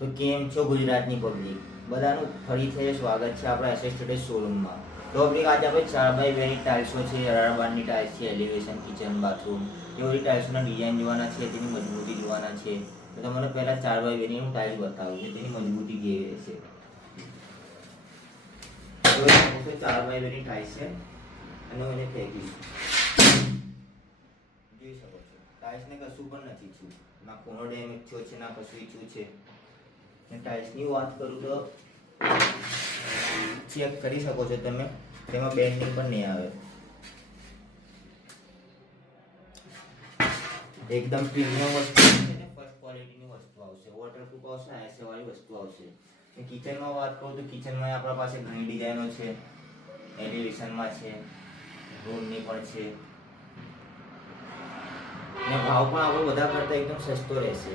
તો કેમ છો ગુજરાતની પબ્લિક, બધાનું ફરીથી સ્વાગત છે આપણા એસએસ ટ્રેડર્સ શોરૂમમાં. તો પબ્લિક આજે આપણે 4x2 ની ટાઇલ્સો છે, અરારબારની ટાઇલ્સ છે, એલિવેશન કિચન બાથરૂમ એ બધી ટાઇલ્સોના ડિઝાઇન જોવાના છે, તેની મજબૂતી જોવાના છે. તો તમને પહેલા 4x2 ની હું ટાઇલ્સ બતાવું છું, તેની મજબૂતી કેવી રહેશે. તો 4x2 ની ટાઇલ્સ છે અને હું એને ફેંકીશ. જોઈ શકો છો ટાઇલ્સને કશું પણ નથી થયું, ના ખૂણો ડેમેજ થયો છે, ના કશું થયું છે. ટાઇલ્સની વાત કરું તો ચેક કરી શકો છો તમે, તેમાં બેન્ડિંગ પણ નહીં આવે. એકદમ પ્રીમિયમ વસ્તુ છે ને, ફર્સ્ટ ક્વોલિટીની વસ્તુ આવશે, વોટરપ્રૂફ આવશે, આઈએસએ વાળી વસ્તુ આવશે. કિચનમાં વાત કરું તો કિચનમાં આપણા પાસે ઘણી ડિઝાઇનો છે, એલિવેશનમાં છે, રૂમની પણ છે ને ભાવ પણ આપણો બધા કરતાં એકદમ સસ્તો રહેશે.